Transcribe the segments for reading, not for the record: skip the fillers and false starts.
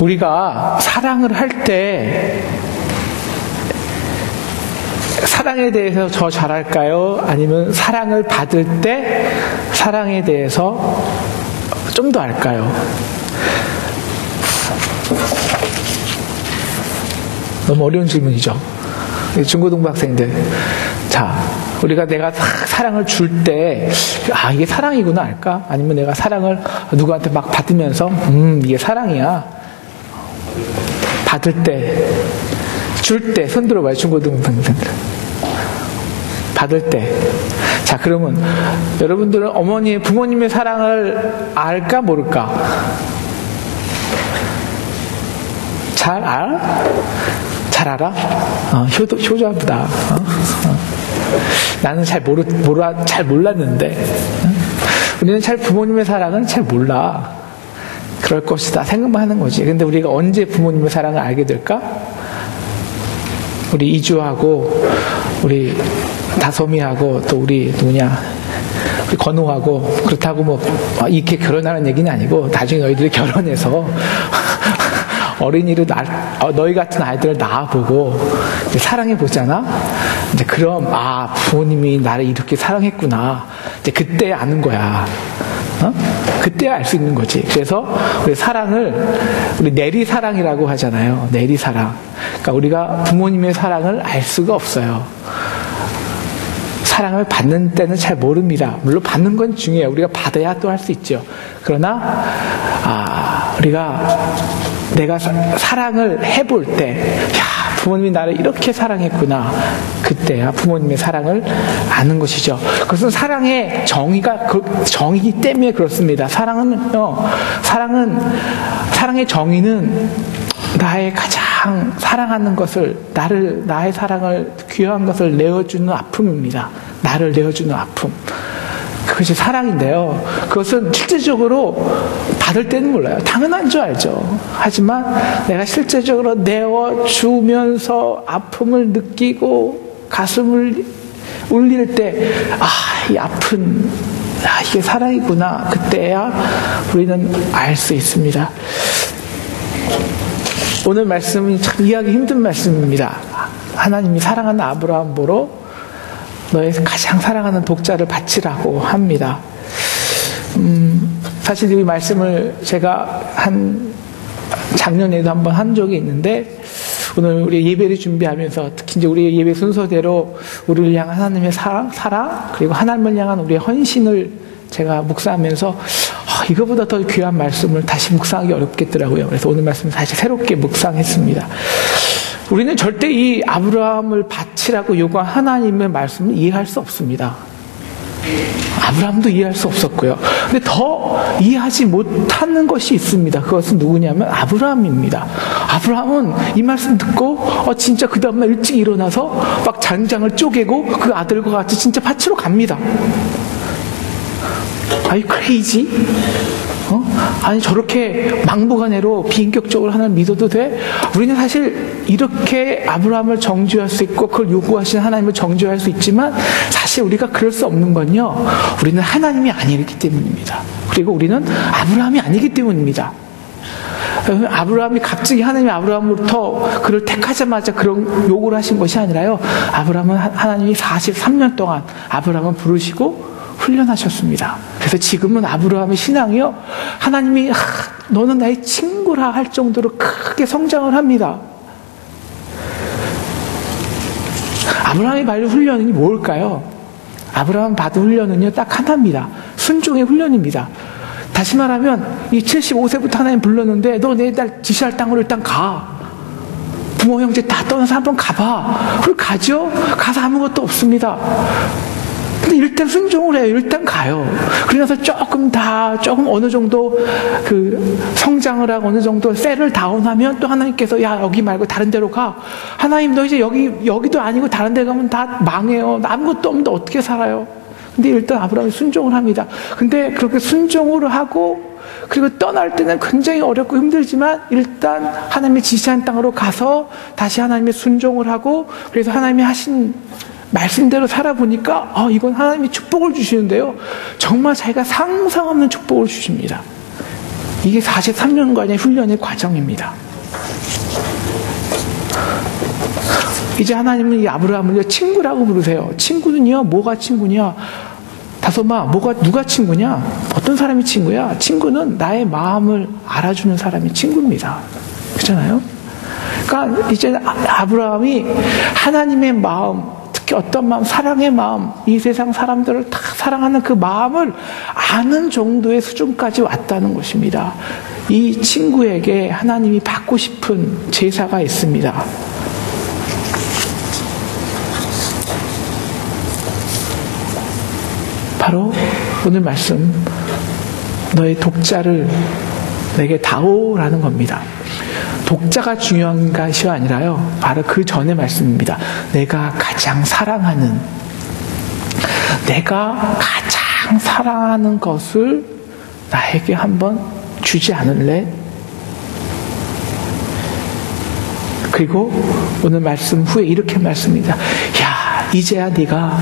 우리가 사랑을 할 때 사랑에 대해서 더 잘할까요? 아니면 사랑을 받을 때 사랑에 대해서 좀 더 할까요? 너무 어려운 질문이죠. 중고등부 학생들. 자, 우리가 내가 사랑을 줄 때, 이게 사랑이구나 할까? 아니면 내가 사랑을 누구한테 막 받으면서, 이게 사랑이야. 받을 때, 줄 때, 손 들어봐요, 중고등부 학생들. 받을 때. 자, 그러면 여러분들은 부모님의 사랑을 알까, 모를까? 잘 알아? 잘 알아? 효자보다. 나는 잘 몰랐는데. 우리는 부모님의 사랑은 잘 몰라. 그럴 것이다 생각만 하는 거지. 근데 우리가 언제 부모님의 사랑을 알게 될까? 우리 이주하고, 우리 다솜이하고, 또 우리 우리 건우하고, 그렇다고 이렇게 결혼하는 얘기는 아니고, 나중에 너희들이 결혼해서, 어린이를 너희 같은 아이들을 낳아보고 사랑해 보잖아. 이제 그럼 부모님이 나를 이렇게 사랑했구나. 이제 그때 아는 거야. 그때 알 수 있는 거지. 그래서 우리 사랑을 우리 내리사랑이라고 하잖아요. 내리사랑. 그러니까 우리가 부모님의 사랑을 알 수가 없어요. 사랑을 받는 때는 잘 모릅니다. 물론 받는 건 중요해요. 우리가 받아야 또 할 수 있죠. 그러나 내가 사랑을 해볼 때, 부모님이 나를 이렇게 사랑했구나. 그때야 부모님의 사랑을 아는 것이죠. 그것은 사랑의 정의이기 때문에 그렇습니다. 사랑의 정의는 나의 가장 사랑하는 것을, 나의 사랑을, 귀한 것을 내어주는 아픔입니다. 나를 내어주는 아픔. 그것이 사랑인데요. 그것은 실제적으로 받을 때는 몰라요. 당연한 줄 알죠. 하지만 내가 실제적으로 내어주면서 아픔을 느끼고 가슴을 울릴 때, 이 아픈, 이게 사랑이구나. 그때야 우리는 알 수 있습니다. 오늘 말씀은 참 이해하기 힘든 말씀입니다. 하나님이 사랑하는 아브라함 보러 너의 가장 사랑하는 독자를 바치라고 합니다. 사실 이 말씀을 제가 작년에도 한번 한 적이 있는데, 오늘 우리 예배를 준비하면서 특히 이제 우리 예배 순서대로 우리를 향한 하나님의 사랑, 그리고 하나님을 향한 우리의 헌신을 제가 묵상하면서 이거보다 더 귀한 말씀을 다시 묵상하기 어렵겠더라고요. 그래서 오늘 말씀을 다시 새롭게 묵상했습니다. 우리는 절대 이 아브라함을 바치라고 요구한 하나님의 말씀을 이해할 수 없습니다. 아브라함도 이해할 수 없었고요. 근데 더 이해하지 못하는 것이 있습니다. 그것은 누구냐면 아브라함입니다. 아브라함은 이 말씀 듣고 진짜 그 다음날 일찍 일어나서 막 장장을 쪼개고 그 아들과 같이 진짜 바치러 갑니다. Are you crazy? 아니 저렇게 막무가내로 비인격적으로 하나님을 믿어도 돼? 우리는 사실 이렇게 아브라함을 정죄할 수 있고 그걸 요구하신 하나님을 정죄할 수 있지만, 사실 우리가 그럴 수 없는 건요, 우리는 하나님이 아니기 때문입니다. 그리고 우리는 아브라함이 아니기 때문입니다. 아브라함이 갑자기 하나님이 아브라함으로부터 그를 택하자마자 그런 요구를 하신 것이 아니라요, 아브라함은 하나님이 43년 동안 아브라함을 부르시고 훈련하셨습니다. 그래서 지금은 아브라함의 신앙이요, 하나님이 너는 나의 친구라 할 정도로 크게 성장을 합니다. 아브라함이 받은 훈련이 뭘까요? 아브라함 받은 훈련은요, 딱 하나입니다. 순종의 훈련입니다. 다시 말하면 이 75세부터 하나님 불렀는데 너 내일 지시할 땅으로 일단 가. 부모 형제 다 떠나서 한번 가봐. 그걸 가죠? 가서 아무것도 없습니다. 근데 일단 순종을 해요. 일단 가요. 그러면서 조금 어느 정도 성장을 하고 어느 정도 셀을 다운하면 또 하나님께서 여기 말고 다른 데로 가. 하나님 너 이제 여기도 아니고 다른 데 가면 다 망해요. 아무것도 없는데 어떻게 살아요? 근데 일단 아브라함이 순종을 합니다. 근데 그렇게 순종을 하고 그리고 떠날 때는 굉장히 어렵고 힘들지만 일단 하나님의 지시한 땅으로 가서 다시 하나님의 순종을 하고, 그래서 하나님이 하신 말씀대로 살아보니까 이건 하나님이 축복을 주시는데요, 정말 자기가 상상 없는 축복을 주십니다. 이게 43년간의 훈련의 과정입니다. 이제 하나님은 이 아브라함을 친구라고 부르세요. 친구는요, 뭐가 친구냐? 다솜아, 누가 친구냐? 어떤 사람이 친구야? 친구는 나의 마음을 알아주는 사람이 친구입니다. 그렇잖아요? 그러니까 이제 아브라함이 하나님의 마음, 특히 어떤 마음, 사랑의 마음, 이 세상 사람들을 다 사랑하는 그 마음을 아는 정도의 수준까지 왔다는 것입니다. 이 친구에게 하나님이 받고 싶은 제사가 있습니다. 바로 오늘 말씀, 너의 독자를 내게 다오라는 겁니다. 독자가 중요한 것이 아니라요, 바로 그 전의 말씀입니다. 내가 가장 사랑하는 것을 나에게 한번 주지 않을래? 그리고 오늘 말씀 후에 이렇게 말씀입니다. 야, 이제야 네가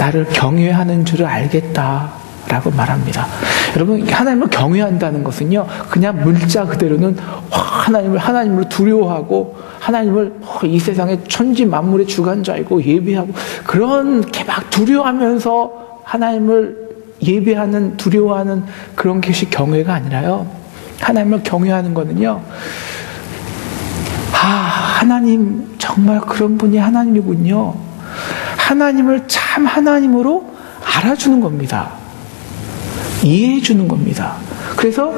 나를 경외하는 줄을 알겠다 라고 말합니다. 여러분, 하나님을 경외한다는 것은요, 그냥 문자 그대로는 하나님을 두려워하고 하나님을 이 세상의 천지 만물의 주관자이고 예배하고 그렇게 막 두려워하면서 하나님을 예배하는, 두려워하는 그런 것이 경외가 아니라요, 하나님을 경외하는 거는요, 하나님 정말 그런 분이 하나님이군요. 하나님을 참 하나님으로 알아주는 겁니다. 이해해 주는 겁니다. 그래서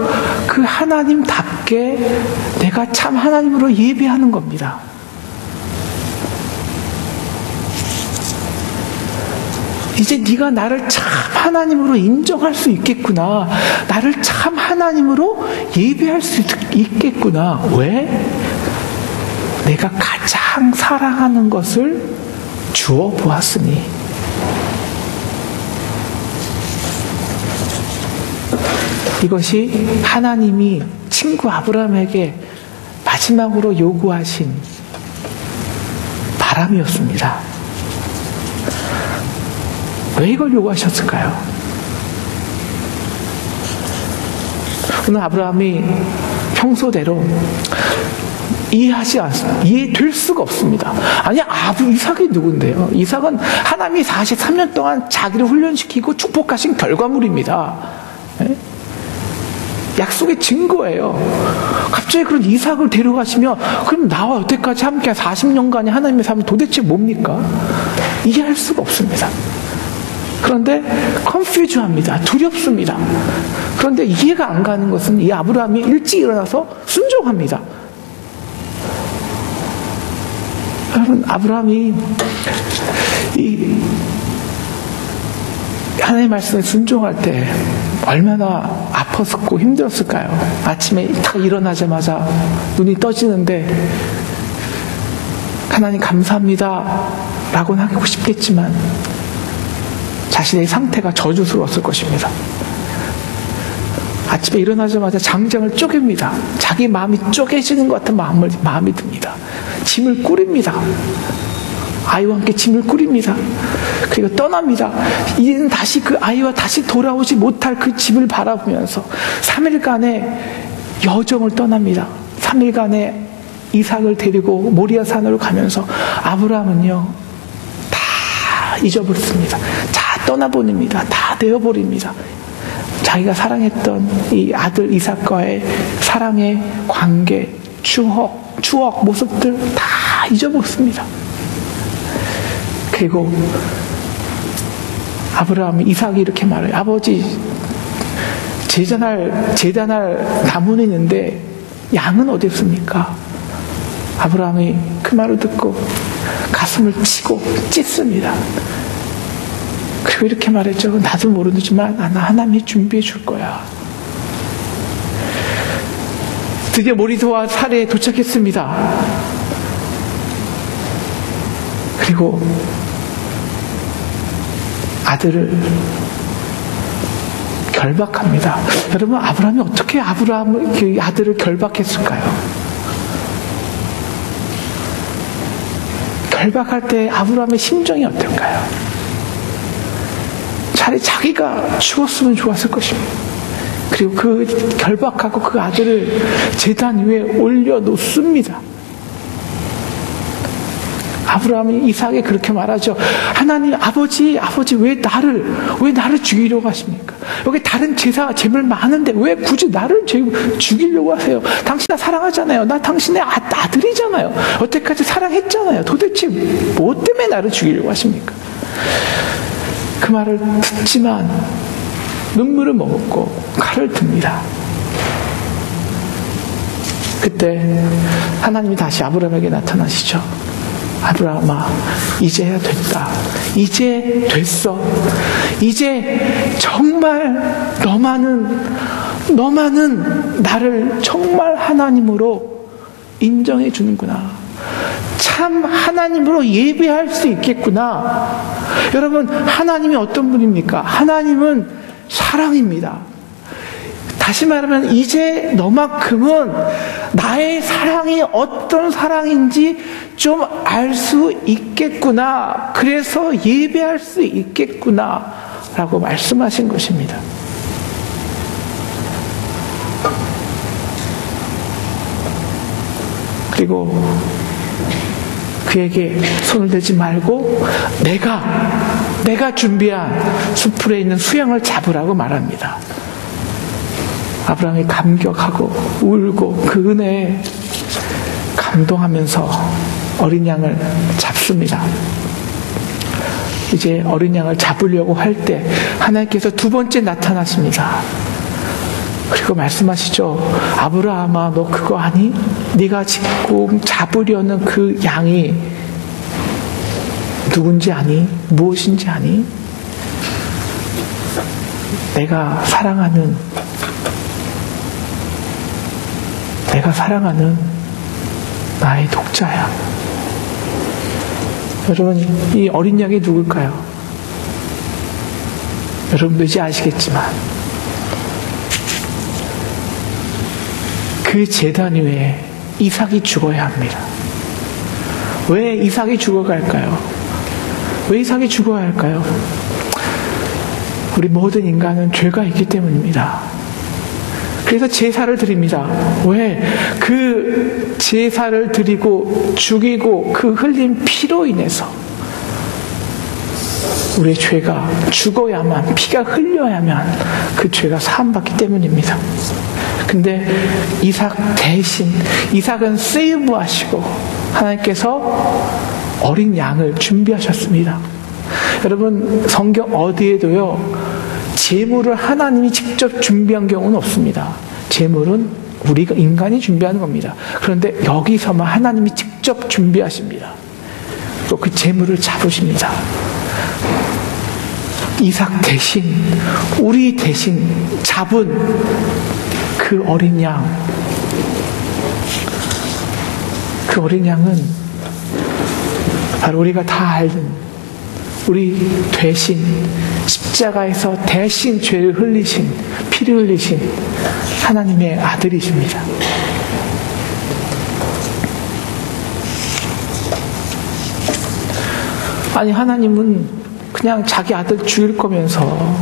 그 하나님답게 내가 참 하나님으로 예배하는 겁니다. 이제 네가 나를 참 하나님으로 인정할 수 있겠구나. 나를 참 하나님으로 예배할 수 있겠구나. 왜? 내가 가장 사랑하는 것을 주어 보았으니. 이것이 하나님이 친구 아브라함에게 마지막으로 요구하신 바람이었습니다. 왜 이걸 요구하셨을까요? 오늘 아브라함이 평소대로 이해하지 않습니다. 이해될 수가 없습니다. 아니, 이삭이 누군데요? 이삭은 하나님이 43년 동안 자기를 훈련시키고 축복하신 결과물입니다. 네? 약속의 증거예요. 갑자기 그런 이삭을 데려가시면, 그럼 나와 여태까지 함께 40년간의 하나님의 삶은 도대체 뭡니까? 이해할 수가 없습니다. 그런데 컨퓨즈합니다. 두렵습니다. 그런데 이해가 안 가는 것은 이 아브라함이 일찍 일어나서 순종합니다. 여러분, 아브라함이 이 하나님의 말씀에 순종할 때 얼마나 아팠고 힘들었을까요? 아침에 딱 일어나자마자 눈이 떠지는데 하나님 감사합니다 라고는 하고 싶겠지만 자신의 상태가 저주스러웠을 것입니다. 아침에 일어나자마자 장장을 쪼갭니다. 자기 마음이 쪼개지는 것 같은 마음이 듭니다. 짐을 꾸립니다. 아이와 함께 짐을 꾸립니다. 그리고 떠납니다. 이제는 다시 그 아이와 다시 돌아오지 못할 그 집을 바라보면서 3일간의 여정을 떠납니다. 3일간의 이삭을 데리고 모리아 산으로 가면서 아브라함은요, 다 잊어버렸습니다. 다 떠나보냅니다. 다 내어버립니다. 자기가 사랑했던 이 아들 이삭과의 사랑의 관계, 추억, 모습들 다 잊어먹습니다. 그리고 아브라함이 이삭이 이렇게 말해요. 아버지, 제단할 나무는 있는데 양은 어디 있습니까? 아브라함이 그 말을 듣고 가슴을 치고 찢습니다. 그리고 이렇게 말했죠. 나도 모르지만 나 하나님이 준비해 줄 거야. 드디어 모리아와 산에 도착했습니다. 그리고 아들을 결박합니다. 여러분, 아브라함이 어떻게 그 아들을 결박했을까요? 결박할 때 아브라함의 심정이 어떨까요? 차라리 자기가 죽었으면 좋았을 것입니다. 그리고 그 결박하고 그 아들을 제단 위에 올려놓습니다. 아브라함이 이삭에게 그렇게 말하죠. 하나님, 아버지 왜 나를 죽이려고 하십니까? 여기 다른 재물 많은데 왜 굳이 나를 죽이려고 하세요? 당신 나 사랑하잖아요. 나 당신의 아들이잖아요. 여태까지 사랑했잖아요. 도대체 뭐 때문에 나를 죽이려고 하십니까? 그 말을 듣지만 눈물을 머금고 칼을 듭니다. 그때 하나님이 다시 아브라함에게 나타나시죠. 아브라함아, 이제야 됐다. 이제 됐어. 이제 정말 너만은 나를 정말 하나님으로 인정해 주는구나. 참 하나님으로 예배할 수 있겠구나. 여러분, 하나님이 어떤 분입니까? 하나님은 사랑입니다. 다시 말하면 이제 너만큼은 나의 사랑이 어떤 사랑인지 좀 알 수 있겠구나. 그래서 예배할 수 있겠구나 라고 말씀하신 것입니다. 그리고 그에게 손을 대지 말고 내가 준비한 수풀에 있는 수양을 잡으라고 말합니다. 아브라함이 감격하고 울고 그 은혜에 감동하면서 어린 양을 잡습니다. 이제 어린 양을 잡으려고 할 때 하나님께서 두 번째 나타나십니다. 그리고 말씀하시죠. 아브라함아, 너 그거 아니? 네가 지금 잡으려는 그 양이 누군지 아니? 무엇인지 아니? 내가 사랑하는 나의 독자야. 여러분, 이 어린 양이 누굴까요? 여러분도 이제 아시겠지만 그 제단 위에 이삭이 죽어야 합니다. 왜 이삭이 죽어갈까요? 왜 이삭이 죽어야 할까요? 우리 모든 인간은 죄가 있기 때문입니다. 그래서 제사를 드립니다. 왜? 그 제사를 드리고 죽이고 그 흘린 피로 인해서 우리의 죄가 죽어야만, 피가 흘려야만 그 죄가 사함받기 때문입니다. 근데 이삭 대신, 이삭은 세이브하시고 하나님께서 어린 양을 준비하셨습니다. 여러분, 성경 어디에도요 제물을 하나님이 직접 준비한 경우는 없습니다. 제물은 우리가 인간이 준비하는 겁니다. 그런데 여기서만 하나님이 직접 준비하십니다. 또 그 제물을 잡으십니다. 이삭 대신, 우리 대신 잡은 그 어린 양, 그 어린 양은 바로 우리가 다 알는 우리 대신 십자가에서 대신 죄를 흘리신, 피를 흘리신 하나님의 아들이십니다. 아니, 하나님은 그냥 자기 아들 죽일 거면서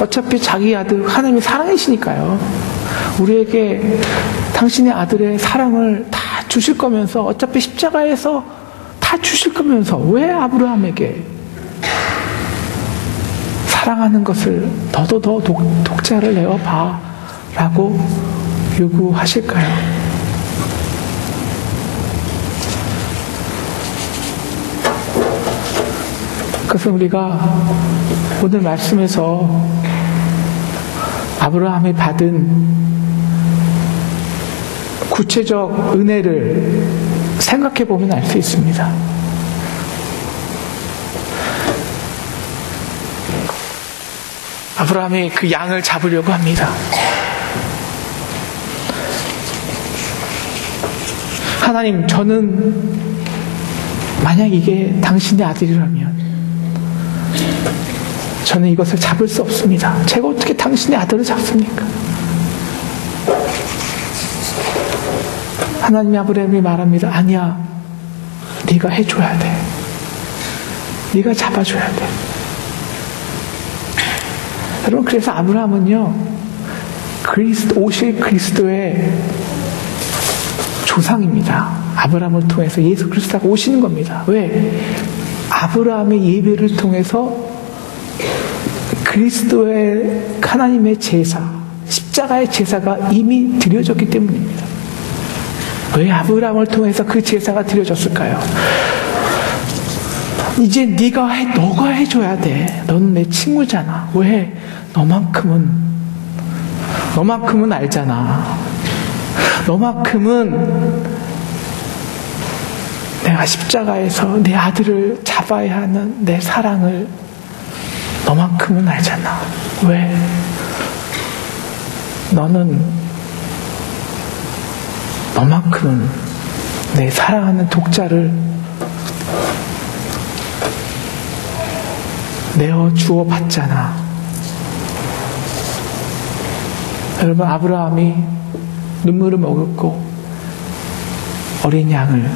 어차피 자기 아들, 하나님이 사랑이시니까요. 우리에게 당신의 아들의 사랑을 다 주실 거면서 어차피 십자가에서 다 주실 거면서 왜 아브라함에게 사랑하는 것을 너도 더 독자를 내어봐 라고 요구하실까요? 그것은 우리가 오늘 말씀에서 아브라함이 받은 구체적 은혜를 생각해 보면 알 수 있습니다. 아브라함이 그 양을 잡으려고 합니다. 하나님, 저는 만약 이게 당신의 아들이라면 저는 이것을 잡을 수 없습니다. 제가 어떻게 당신의 아들을 잡습니까? 하나님이 아브라함이 말합니다. 아니야, 네가 해줘야 돼. 네가 잡아줘야 돼. 여러분, 그래서 아브라함은요, 오실 그리스도의 조상입니다. 아브라함을 통해서 예수 그리스도가 오시는 겁니다. 왜? 아브라함의 예배를 통해서 그리스도의 하나님의 제사, 십자가의 제사가 이미 드려졌기 때문입니다. 왜 아브라함을 통해서 그 제사가 드려졌을까요? 이제 너가 해줘야 돼. 너는 내 친구잖아. 왜? 너만큼은 알잖아. 너만큼은 내가 십자가에서 내 아들을 잡아야 하는 내 사랑을 너만큼은 알잖아. 왜? 너만큼은 내 사랑하는 독자를 내어 주어 봤잖아. 여러분, 아브라함이 눈물을 머금고 어린 양을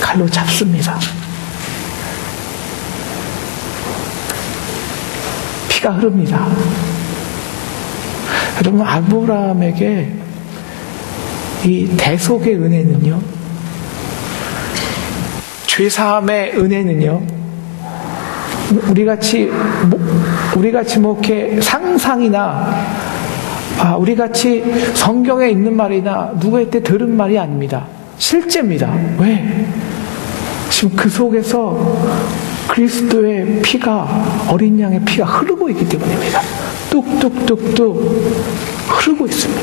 칼로 잡습니다. 피가 흐릅니다. 여러분, 아브라함에게 이 대속의 은혜는요, 죄사함의 은혜는요, 우리같이 이렇게 상상이나 우리같이 성경에 있는 말이나 누구의 때 들은 말이 아닙니다. 실제입니다. 왜? 지금 그 속에서 그리스도의 피가, 어린 양의 피가 흐르고 있기 때문입니다. 뚝뚝뚝뚝 흐르고 있습니다.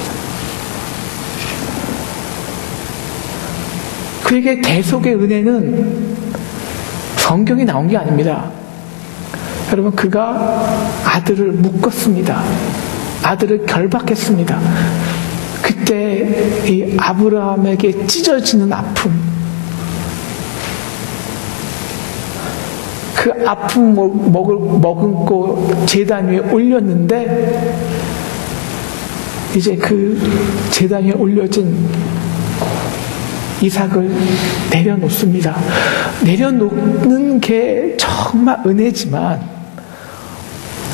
그에게 대속의 은혜는 성경이 나온 게 아닙니다. 여러분, 그가 아들을 묶었습니다. 아들을 결박했습니다. 그때 이 아브라함에게 찢어지는 아픔, 그 아픔 머금고 제단 위에 올렸는데, 이제 그 제단 위에 올려진 이삭을 내려놓습니다. 내려놓는 게 정말 은혜지만,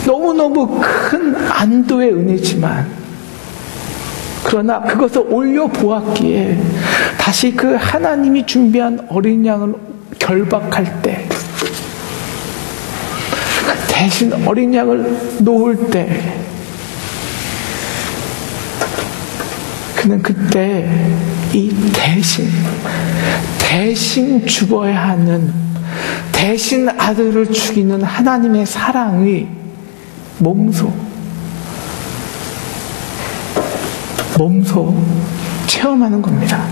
너무너무 큰 안도의 은혜지만, 그러나 그것을 올려보았기에 다시 그 하나님이 준비한 어린 양을 결박할 때, 대신 어린 양을 놓을 때, 그는 그때 이 대신 죽어야 하는, 대신 아들을 죽이는 하나님의 사랑의 몸소 체험하는 겁니다.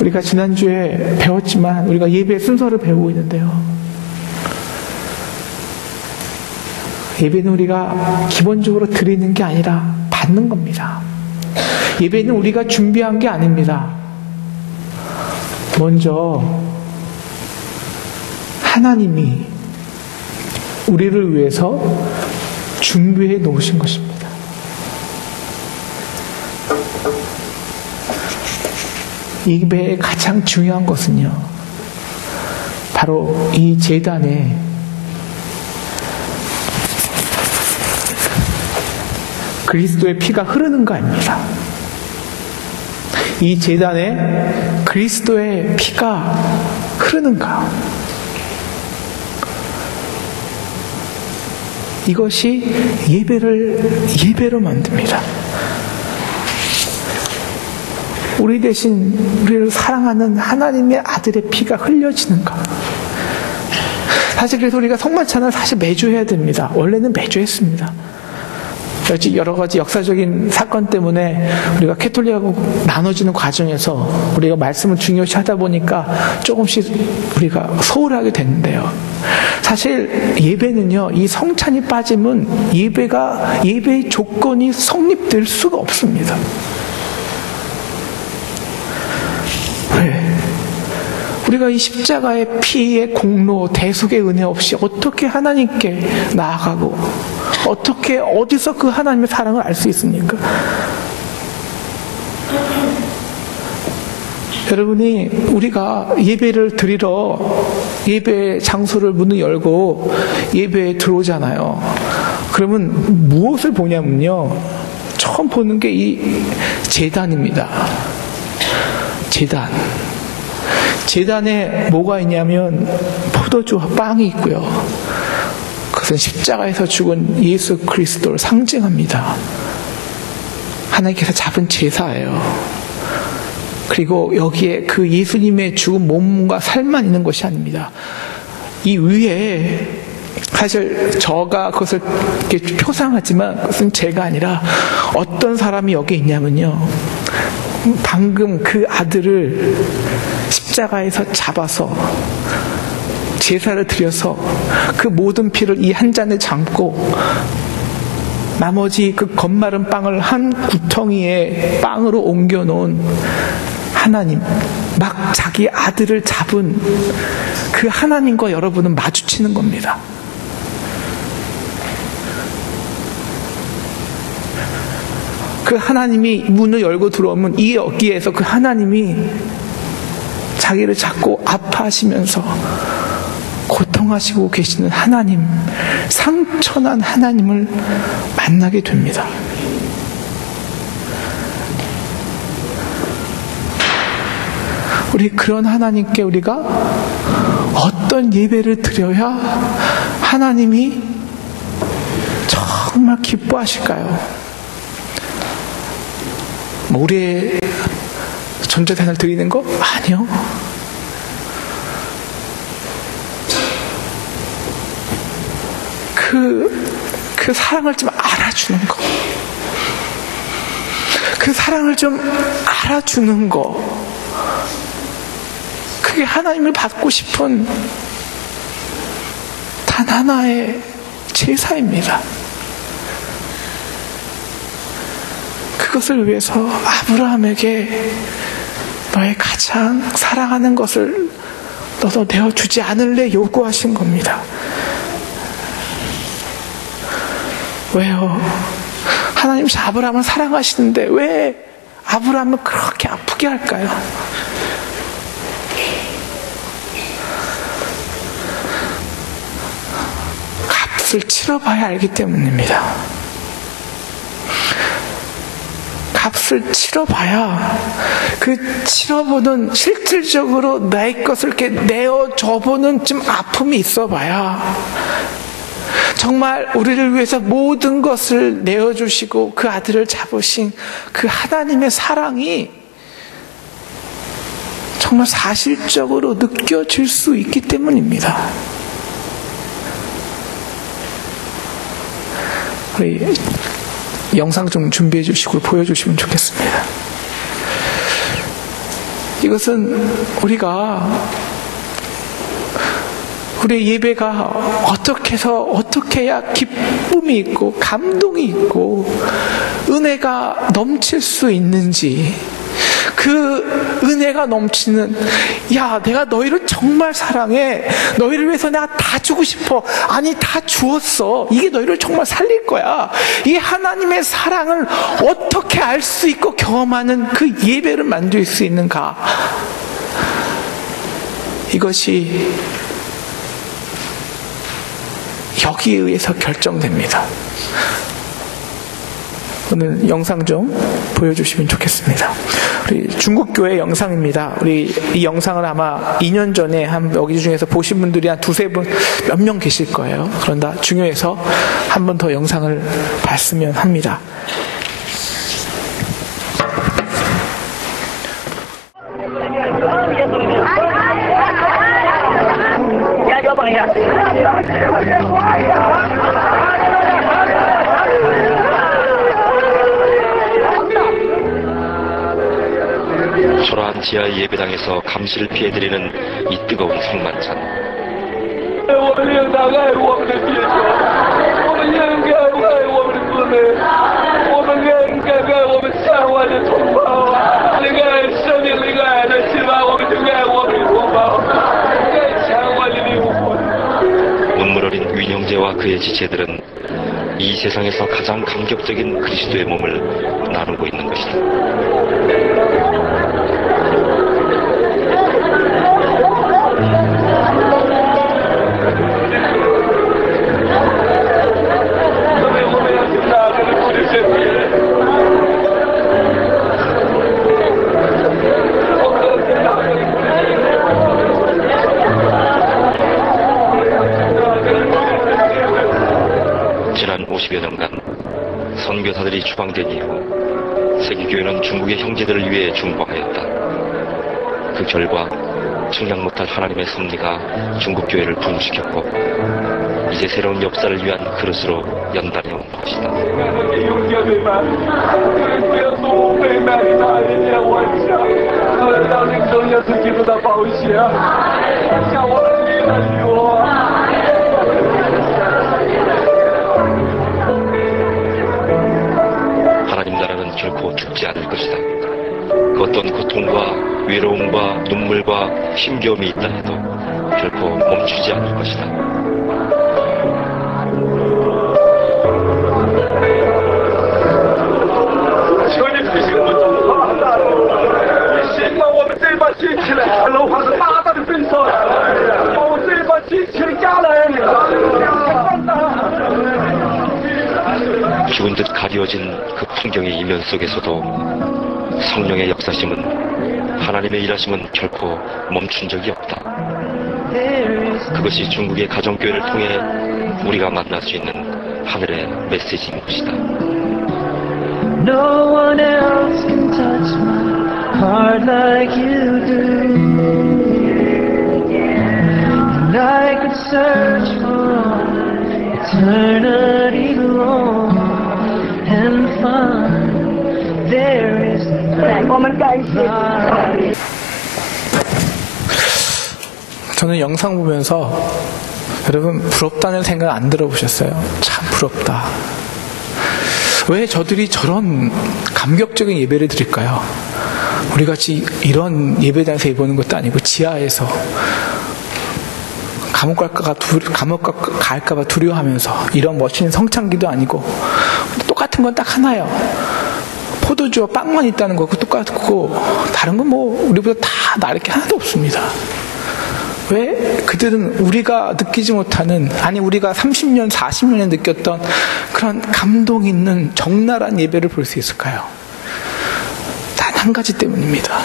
우리가 지난주에 배웠지만 우리가 예배 순서를 배우고 있는데요, 예배는 우리가 기본적으로 드리는 게 아니라 받는 겁니다. 예배는 우리가 준비한 게 아닙니다. 먼저 하나님이 우리를 위해서 준비해 놓으신 것입니다. 예배의 가장 중요한 것은요, 바로 이 제단에 그리스도의 피가 흐르는 거 아닙니다. 이 제단에 그리스도의 피가 흐르는가? 이것이 예배로 만듭니다. 우리 대신 우리를 사랑하는 하나님의 아들의 피가 흘려지는가? 사실 그래서 우리가 성만찬을 사실 매주 해야 됩니다. 원래는 매주 했습니다. 여러 가지 역사적인 사건 때문에 우리가 캐톨릭하고 나눠지는 과정에서 우리가 말씀을 중요시 하다 보니까 조금씩 우리가 소홀하게 됐는데요. 사실 예배는요, 이 성찬이 빠지면 예배의 조건이 성립될 수가 없습니다. 왜? 우리가 이 십자가의 피의 공로, 대속의 은혜 없이 어떻게 하나님께 나아가고 어떻게 어디서 그 하나님의 사랑을 알 수 있습니까? 여러분이 우리가 예배를 드리러 예배 장소를 문을 열고 예배에 들어오잖아요. 그러면 무엇을 보냐면요, 처음 보는 게 이 제단입니다. 제단에 뭐가 있냐면 포도주와 빵이 있고요. 그것은 십자가에서 죽은 예수 그리스도를 상징합니다. 하나님께서 잡은 제사예요. 그리고 여기에 그 예수님의 죽은 몸과 살만 있는 것이 아닙니다. 이 위에 사실 저가 그것을 이렇게 표상하지만 그것은 제가 아니라 어떤 사람이 여기 있냐면요, 방금 그 아들을 십자가에서 잡아서 제사를 드려서 그 모든 피를 이 한 잔에 담고 나머지 그 겉마른 빵을 한 구덩이에 빵으로 옮겨놓은 하나님, 막 자기 아들을 잡은 그 하나님과 여러분은 마주치는 겁니다. 그 하나님이 문을 열고 들어오면 이 여기에서 그 하나님이 자기를 잡고 아파하시면서 고통하시고 계시는 하나님, 상처난 하나님을 만나게 됩니다. 우리 그런 하나님께 우리가 어떤 예배를 드려야 하나님이 정말 기뻐하실까요? 우리의 전재산을 드리는 거? 아니요. 그 사랑을 좀 알아주는 거. 그 사랑을 좀 알아주는 거. 그게 하나님을 받고 싶은 단 하나의 제사입니다. 그것을 위해서 아브라함에게 너의 가장 사랑하는 것을 너도 내어주지 않을래 요구하신 겁니다. 왜요? 하나님 아브라함을 사랑하시는데 왜 아브라함을 그렇게 아프게 할까요? 값을 치러봐야 알기 때문입니다. 값을 치러봐야, 그 치러보는, 실질적으로 나의 것을 이렇게 내어줘보는 좀 아픔이 있어봐야 정말 우리를 위해서 모든 것을 내어주시고 그 아들을 잡으신 그 하나님의 사랑이 정말 사실적으로 느껴질 수 있기 때문입니다. 우리 영상 좀 준비해 주시고 보여주시면 좋겠습니다. 이것은 우리 예배가 어떻게 해야 기쁨이 있고 감동이 있고 은혜가 넘칠 수 있는지, 그 은혜가 넘치는, 야, 내가 너희를 정말 사랑해, 너희를 위해서 내가 다 주고 싶어, 아니 다 주었어, 이게 너희를 정말 살릴 거야, 이 하나님의 사랑을 어떻게 알 수 있고 경험하는 그 예배를 만들 수 있는가, 이것이 여기에 의해서 결정됩니다. 오늘 영상 좀 보여주시면 좋겠습니다. 우리 중국교회 영상입니다. 우리 이 영상을 아마 2년 전에 여기 중에서 보신 분들이 한 두세 분, 몇 명 계실 거예요. 그런다 중요해서 한 번 더 영상을 봤으면 합니다. 초라한 지하 예배당에서 감시를 피해드리는 이 뜨거운 상만찬. 눈물 어린 윈형제와 그의 지체들은 이 세상에서 가장 감격적인 그리스도의 몸을 나누고 있는 것이다. 지난 50여 년간 선교사들이 추방된 이후 세계교회는 중국의 형제들을 위해 중보하였다. 그 결과 측량 못할 하나님의 섭리가 중국교회를 부흥시켰고 이제 새로운 역사를 위한 그릇으로 연단해 온 것이다. 하나님 나라는 결코 죽지 않을 것이다. 그 어떤 고통과 외로움과 눈물과 힘겨움이 있다 해도 결코 멈추지 않을 것이다. 죽은 듯 가려진 그 풍경의 이면 속에서도 성령의 역사심은, 하나님의 일하심은 결코 멈춘 적이 없다. 그것이 중국의 가정교회를 통해 우리가 만날 수 있는 하늘의 메시지인 것이다. No one else can touch my heart like you do. And I could search for all eternity long and find there is none. 저는 영상 보면서 여러분 부럽다는 생각 안 들어보셨어요? 참 부럽다. 왜 저들이 저런 감격적인 예배를 드릴까요? 우리같이 이런 예배장에서 예배하는 것도 아니고 지하에서 감옥 갈까봐 두려워하면서 이런 멋진 성찬기도 아니고 똑같은 건 딱 하나예요. 포도주와 빵만 있다는 거고 똑같고 다른 건 뭐 우리보다 다 다를 게 하나도 없습니다. 왜? 그들은 우리가 느끼지 못하는, 아니 우리가 30년, 40년에 느꼈던 그런 감동 있는 적나라한 예배를 볼 수 있을까요? 단 한 가지 때문입니다.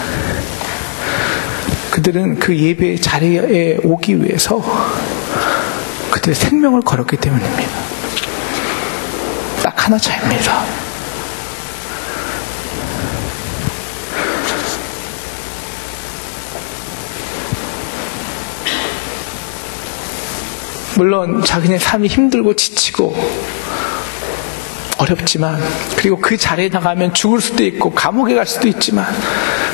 그들은 그 예배 자리에 오기 위해서 그들의 생명을 걸었기 때문입니다. 딱 하나 차이입니다. 물론 자기네 삶이 힘들고 지치고 어렵지만, 그리고 그 자리에 나가면 죽을 수도 있고 감옥에 갈 수도 있지만,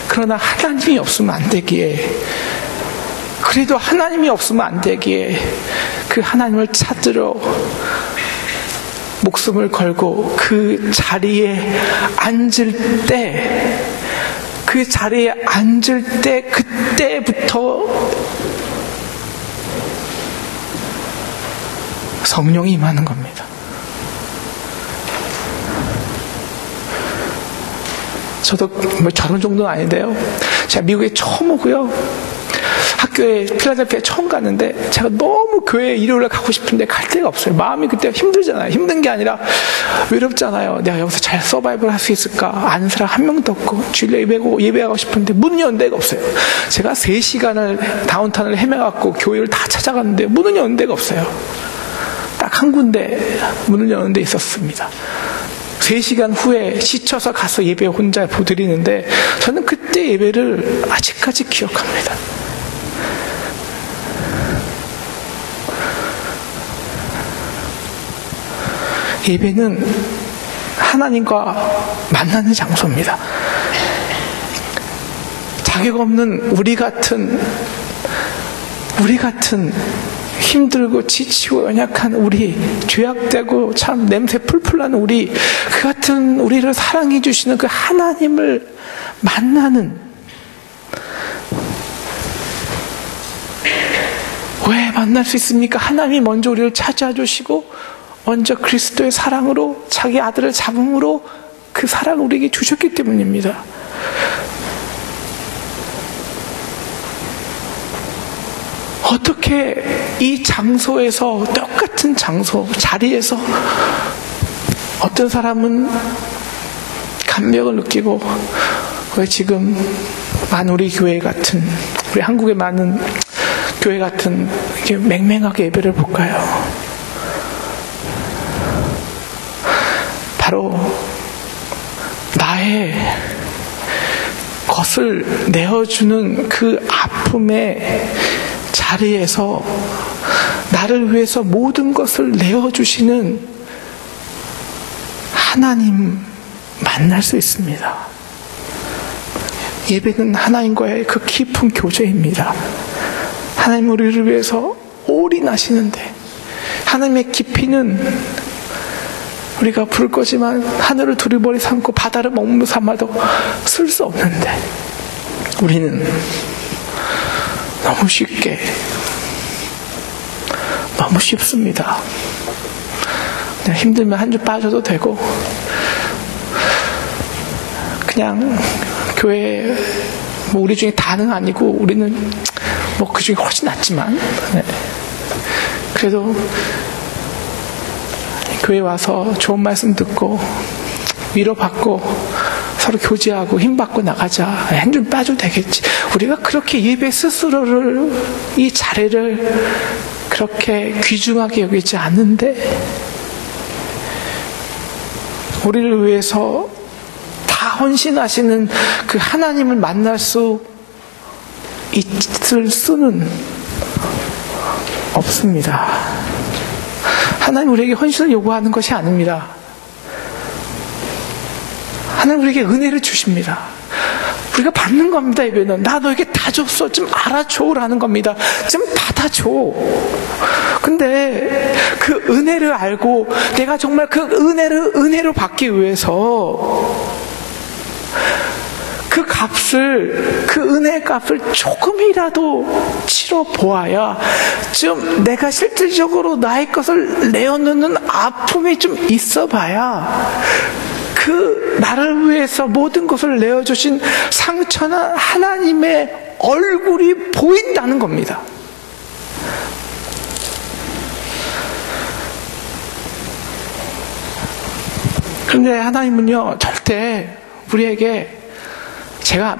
그러나 하나님이 없으면 안 되기에, 그래도 하나님이 없으면 안 되기에 그 하나님을 찾으러 목숨을 걸고 그 자리에 앉을 때, 그 자리에 앉을 때 그때부터 성령이 임하는 겁니다. 저도 뭐 저런 정도는 아닌데요. 제가 미국에 처음 오고요. 학교에 필라델피아에 처음 갔는데 제가 너무 교회에 일요일에 가고 싶은데 갈 데가 없어요. 마음이 그때 힘들잖아요. 힘든 게 아니라 외롭잖아요. 내가 여기서 잘 서바이벌 할 수 있을까? 아는 사람 한 명도 없고 주일에 예배하고 싶은데 문을 여는 데가 없어요. 제가 3시간을 다운타운을 헤매갖고 교회를 다 찾아갔는데 문을 여는 데가 없어요. 딱 한 군데 문을 여는 데 있었습니다. 3시간 후에 지쳐서 가서 예배 혼자 드리는데 저는 그때 예배를 아직까지 기억합니다. 예배는 하나님과 만나는 장소입니다. 자격 없는 우리 같은 힘들고 지치고 연약한 우리, 죄악되고 참 냄새 풀풀 나는 우리, 그 같은 우리를 사랑해 주시는 그 하나님을 만나는, 왜 만날 수 있습니까? 하나님이 먼저 우리를 찾아와 주시고 먼저 그리스도의 사랑으로, 자기 아들을 잡음으로 그 사랑을 우리에게 주셨기 때문입니다. 어떻게 이 장소에서, 똑같은 장소, 자리에서 어떤 사람은 감격을 느끼고, 왜 지금 많은 우리 교회 같은, 우리 한국의 많은 교회 같은 이렇게 맹맹하게 예배를 볼까요? 바로 나의 것을 내어주는 그 아픔의 자리에서 나를 위해서 모든 것을 내어주시는 하나님 만날 수 있습니다. 예배는 하나님과의 그 깊은 교제입니다. 하나님 우리를 위해서 올인하시는데, 하나님의 깊이는 우리가 부를 거지만 하늘을 두리번이 삼고 바다를 먹물 삼아도 쓸 수 없는데, 우리는 너무 쉽게, 너무 쉽습니다. 그냥 힘들면 한 주 빠져도 되고, 그냥 교회 뭐 우리 중에 다는 아니고 우리는 뭐 그 중에 훨씬 낫지만, 네. 그래도 교회 와서 좋은 말씀 듣고 위로받고 서로 교제하고 힘받고 나가자. 한 줄 빠져도 되겠지. 우리가 그렇게 예배 스스로를, 이 자리를 그렇게 귀중하게 여기지 않는데, 우리를 위해서 다 헌신하시는 그 하나님을 만날 수 있을 수는 없습니다. 하나님 우리에게 헌신을 요구하는 것이 아닙니다. 하나님 우리에게 은혜를 주십니다. 우리가 받는 겁니다. 예배는 나 너에게 다 줬어, 좀 알아줘라는 겁니다. 좀 받아줘. 근데 그 은혜를 알고 내가 정말 그 은혜로 받기 위해서 그 값을, 그 은혜의 값을 조금이라도 치러 보아야 좀 내가 실질적으로 나의 것을 내어놓는 아픔이 좀 있어 봐야 그 나를 위해서 모든 것을 내어주신 상처나 하나님의 얼굴이 보인다는 겁니다. 그런데 하나님은요, 절대 우리에게 제가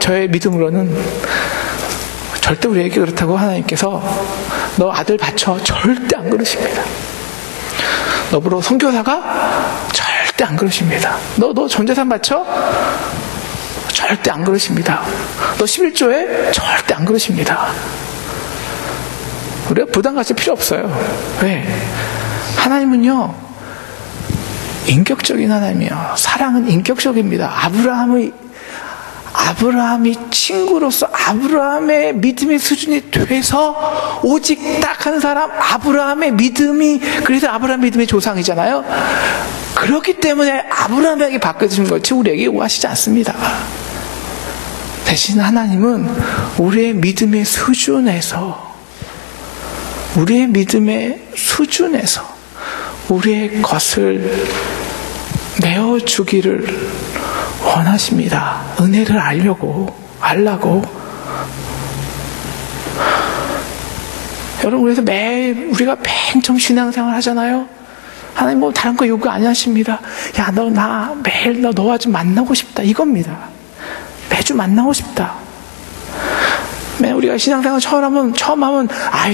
저의 믿음으로는 절대 우리에게 그렇다고 하나님께서 너 아들 바쳐 절대 안 그러십니다. 너보러 선교사가 절대 안 그러십니다. 너 전재산 바쳐 절대 안 그러십니다. 너 11조에 절대 안 그러십니다. 우리가 부담 가질 필요 없어요. 왜? 하나님은요, 인격적인 하나님이에요. 사랑은 인격적입니다. 아브라함이 친구로서 아브라함의 믿음의 수준이 돼서 오직 딱 한 사람, 아브라함의 믿음이, 그래서 아브라함 믿음의 조상이잖아요. 그렇기 때문에 아브라함에게 바꿔주신 것이 우리에게 요구하시지 않습니다. 대신 하나님은 우리의 믿음의 수준에서 우리의 것을 내어주기를 원하십니다. 은혜를 알라고. 여러분, 그래서 매일 우리가 맨 처음 신앙생활 하잖아요. 하나님 뭐 다른 거 요구 안 하십니다. 야, 매일 너와 좀 만나고 싶다, 이겁니다. 매주 만나고 싶다. 우리가 신앙생활 처음 하면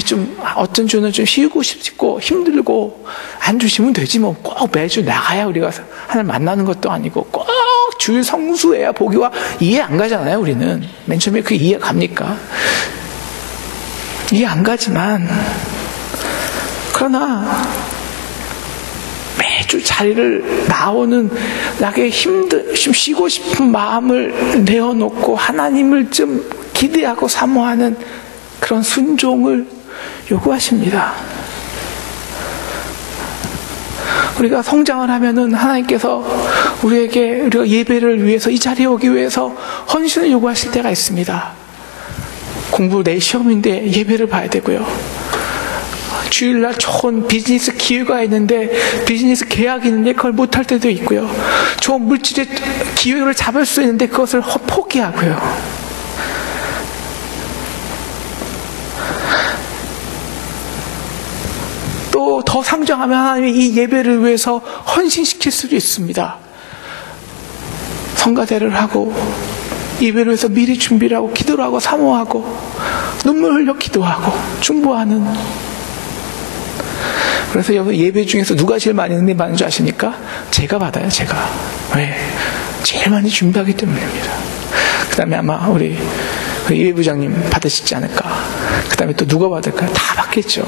좀 어떤 주는 좀 쉬고 싶고 힘들고 안 주시면 되지 뭐. 꼭 매주 나가야 우리가 하나님 만나는 것도 아니고 꼭 주일 성수해야 보기와 이해 안 가잖아요. 우리는 맨 처음에 그 이해 갑니까? 이해 안 가지만, 그러나 매주 자리를 나오는 나에게 좀 쉬고 싶은 마음을 내어놓고 하나님을 좀 기대하고 사모하는 그런 순종을 요구하십니다. 우리가 성장을 하면은 하나님께서 우리가 예배를 위해서, 이 자리에 오기 위해서 헌신을 요구하실 때가 있습니다. 공부 내 시험인데 예배를 봐야 되고요. 주일날 좋은 비즈니스 기회가 있는데, 비즈니스 계약이 있는데 그걸 못할 때도 있고요. 좋은 물질의 기회를 잡을 수 있는데 그것을 포기하고요. 또 더 상정하면 하나님이 이 예배를 위해서 헌신시킬 수도 있습니다. 성가대를 하고 예배를 위해서 미리 준비를 하고 기도를 하고 사모하고 눈물 흘려 기도하고 중보하는. 그래서 여기 예배 중에서 누가 제일 많이 은혜 받는 줄 아십니까? 제가 받아요. 제가. 왜? 제일 많이 준비하기 때문입니다. 그 다음에 아마 우리 예배부장님 받으시지 않을까. 그 다음에 또 누가 받을까요? 다 받겠죠.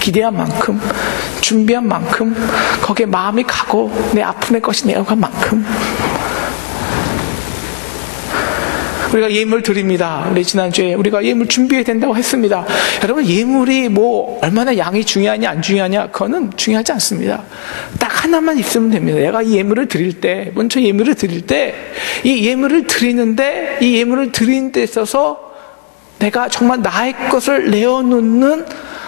기대한 만큼, 준비한 만큼, 거기에 마음이 가고 내 아픔의 것이 내어간 만큼 우리가 예물 드립니다. 우리 지난주에 우리가 예물 준비해야 된다고 했습니다. 여러분, 예물이 뭐 얼마나 양이 중요하냐 안 중요하냐 그거는 중요하지 않습니다. 딱 하나만 있으면 됩니다. 내가 이 예물을 드릴 때, 먼저 예물을 드릴 때 이 예물을 드리는데, 이 예물을 드리는 데 있어서 내가 정말 나의 것을 내어놓는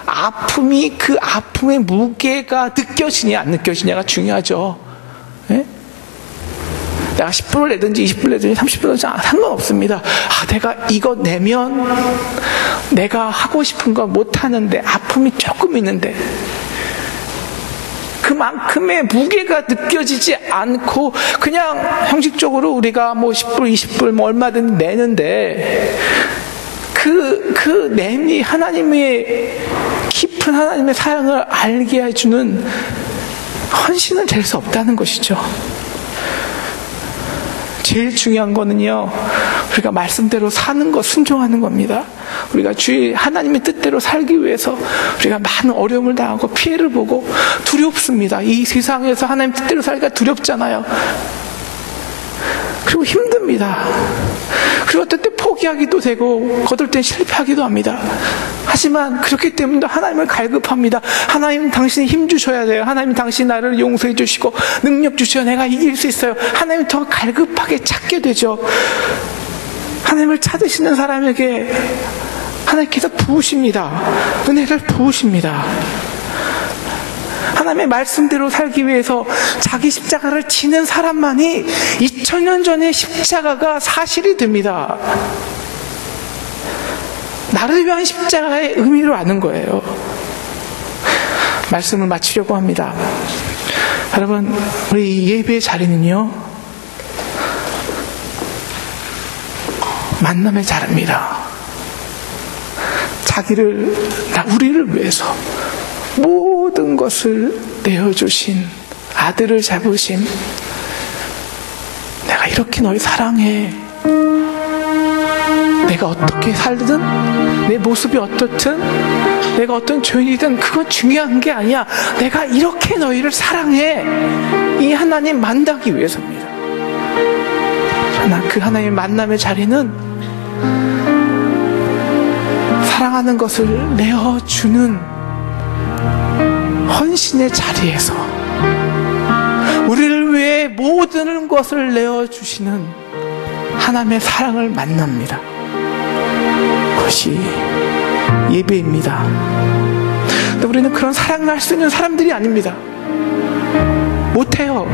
아픔이, 그 아픔의 무게가 느껴지냐 안 느껴지냐가 중요하죠. 예? 내가 10불을 내든지 20불을 내든지 30불을 내든지 상관없습니다. 내가 이거 내면 내가 하고 싶은 거 못하는데 아픔이 조금 있는데 그만큼의 무게가 느껴지지 않고 그냥 형식적으로 우리가 뭐 10불, 20불 뭐 얼마든 내는데 그 냄이 하나님의 깊은 하나님의 사랑을 알게 해주는 헌신은 될 수 없다는 것이죠. 제일 중요한 거는요, 우리가 말씀대로 사는 것, 순종하는 겁니다. 우리가 주의 하나님의 뜻대로 살기 위해서 우리가 많은 어려움을 당하고 피해를 보고 두렵습니다. 이 세상에서 하나님 뜻대로 살기가 두렵잖아요. 그리고 힘듭니다. 그리고 어떨 때 포기하기도 되고 거들 때 실패하기도 합니다. 하지만 그렇기 때문에 하나님을 갈급합니다. 하나님 당신이 힘 주셔야 돼요. 하나님 당신이 나를 용서해 주시고 능력 주셔야 내가 이길 수 있어요. 하나님 더 갈급하게 찾게 되죠. 하나님을 찾으시는 사람에게 하나님께서 부으십니다. 은혜를 부으십니다. 하나님의 말씀대로 살기 위해서 자기 십자가를 지는 사람만이 2000년 전의 십자가가 사실이 됩니다. 나를 위한 십자가의 의미를 아는 거예요. 말씀을 마치려고 합니다. 여러분, 우리 예배의 자리는요, 만남의 자리입니다. 우리를 위해서 모든 것을 내어주신 아들을 잡으신, 내가 이렇게 널 사랑해, 내가 어떻게 살든 내 모습이 어떻든 내가 어떤 죄인이든 그건 중요한 게 아니야. 내가 이렇게 너희를 사랑해, 이 하나님 만나기 위해서입니다. 그러나 그 하나님의 만남의 자리는 사랑하는 것을 내어주는 헌신의 자리에서 우리를 위해 모든 것을 내어주시는 하나님의 사랑을 만납니다. 그것이 예배입니다. 근데 우리는 그런 사랑을 할 수 있는 사람들이 아닙니다. 못해요.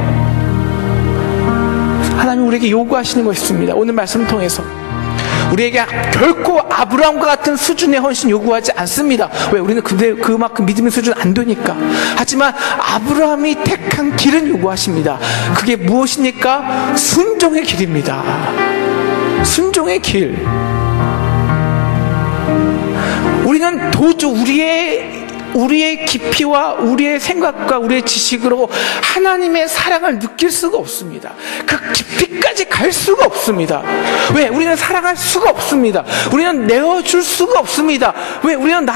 하나님 우리에게 요구하시는 것이 있습니다. 오늘 말씀을 통해서 우리에게 결코 아브라함과 같은 수준의 헌신 요구하지 않습니다. 왜? 우리는 근데 그만큼 믿음의 수준 안 되니까. 하지만 아브라함이 택한 길은 요구하십니다. 그게 무엇입니까? 순종의 길입니다. 순종의 길. 우리는 도저히 우리의 깊이와 우리의 생각과 우리의 지식으로 하나님의 사랑을 느낄 수가 없습니다. 그 깊이까지 갈 수가 없습니다. 왜? 우리는 사랑할 수가 없습니다. 우리는 내어줄 수가 없습니다. 왜? 우리는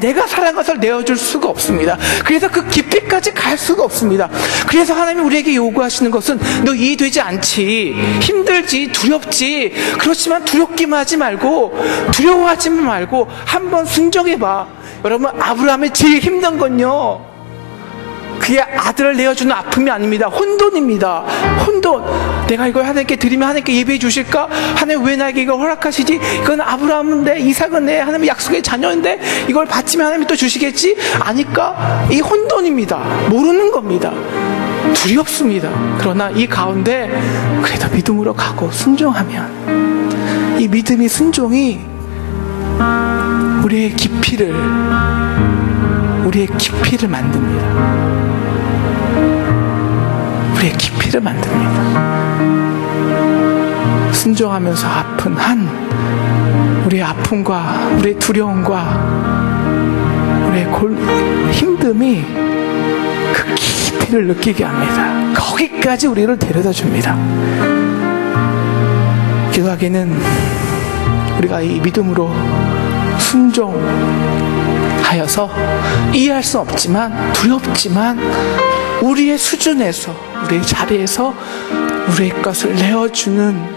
내가 사랑한 것을 내어줄 수가 없습니다. 그래서 그 깊이까지 갈 수가 없습니다. 그래서 하나님이 우리에게 요구하시는 것은 너 이해되지 않지, 힘들지, 두렵지, 그렇지만 두렵기만 하지 말고 두려워하지 말고 한번 순종해봐. 여러분, 아브라함의 제일 힘든 건요, 그게 아들을 내어주는 아픔이 아닙니다. 혼돈입니다. 혼돈. 내가 이걸 하나님께 드리면 하나님께 예배해 주실까? 하나님 왜 나에게 이걸 허락하시지? 이건 아브라함은 내, 이삭은 내, 하나님의 약속의 자녀인데 이걸 바치면 하나님이 또 주시겠지? 아니까? 이 혼돈입니다. 모르는 겁니다. 두렵습니다. 그러나 이 가운데 그래도 믿음으로 가고 순종하면, 이 믿음이, 순종이 우리의 깊이를, 우리의 깊이를 만듭니다. 우리의 깊이를 만듭니다. 순종하면서 아픈 우리의 아픔과 우리의 두려움과 우리의 힘듦이 그 깊이를 느끼게 합니다. 거기까지 우리를 데려다 줍니다. 기도하기는 우리가 이 믿음으로 순종하여서 이해할 수 없지만 두렵지만 우리의 수준에서 우리의 자리에서 우리의 것을 내어주는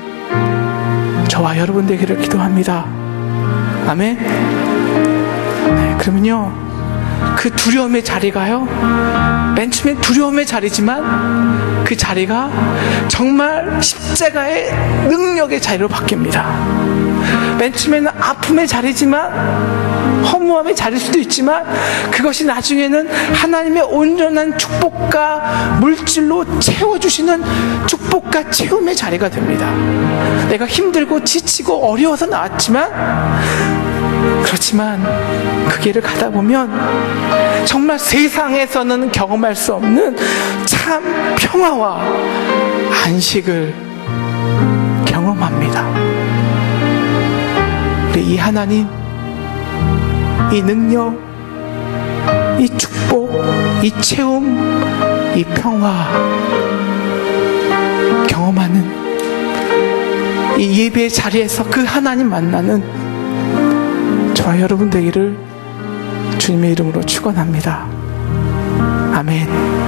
저와 여러분 되기를 기도합니다. 아멘. 네, 그러면요 그 두려움의 자리가요 맨 처음에 두려움의 자리지만 그 자리가 정말 십자가의 능력의 자리로 바뀝니다. 맨 처음에는 아픔의 자리지만 허무함의 자리일 수도 있지만 그것이 나중에는 하나님의 온전한 축복과 물질로 채워주시는 축복과 채움의 자리가 됩니다. 내가 힘들고 지치고 어려워서 나왔지만 그렇지만 그 길을 가다 보면 정말 세상에서는 경험할 수 없는 참 평화와 안식을 경험합니다. 우리 이 하나님, 이 능력, 이 축복, 이 채움, 이 평화 경험하는 이 예배의 자리에서 그 하나님 만나는 저와 여러분 되기를 주님의 이름으로 축원합니다. 아멘.